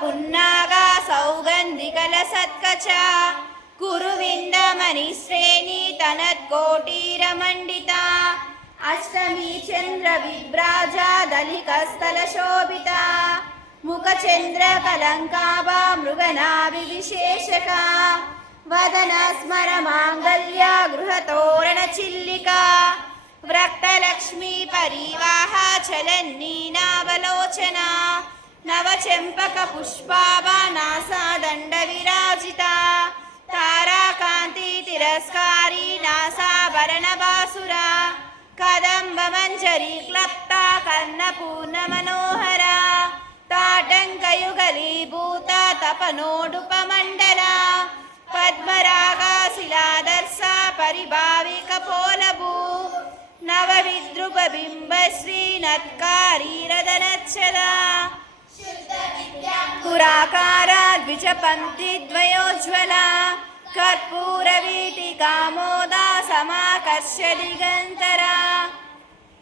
पुन्नागा सौगन्धिकलसत्कचा कुरुविन्दमणिश्रेणी तनत्कोटीरमण्डिता अष्टमी चन्द्रविभ्राजा दलिकस्थलशोभिता मुखचन्द्रकलङ्काभा मृगनाभिविशेषका वदनस्मरमाङ्गल्या गृहतोरणचिल्लिका व्रक्तलक्ष्मी परिवाहा चलन्नीनावलोचना नवचंपक पुष्पाभा नासादंड विराजिता ताराकांति तिरस्कारी नासाभरण बासुरा कदंब मंजरी क्लप्ता कर्णपूर्ण मनोहरा ताटंकयुगलीभूता तपनोडुपमंडला पद्मरागाशिलादर्शा परिभाविकपोलभू नवविद्रुपबिंब श्रीनत्कारीरदनच्छला पुराकारा द्विजपङ्क्तिद्वयोज्ज्वला कर्पूरवीटिका मोदा समाकर्ष्य दिगन्तरा